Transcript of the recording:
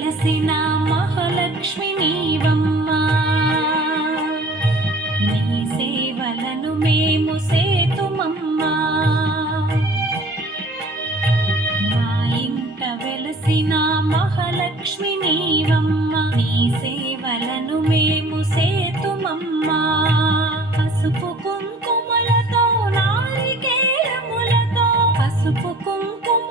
వెలసిన మహాలక్ష్మి నీవమ్మా నీ సేవలను మేము సేతుమమ్మా. మా ఇంట వెలసిన మహాలక్ష్మి నీవమ్మా నీ సేవలను మేము సేతుమమ్మా. పసుపు కుంకుమలతో నారికేయములతో పసుపు కుంకుమ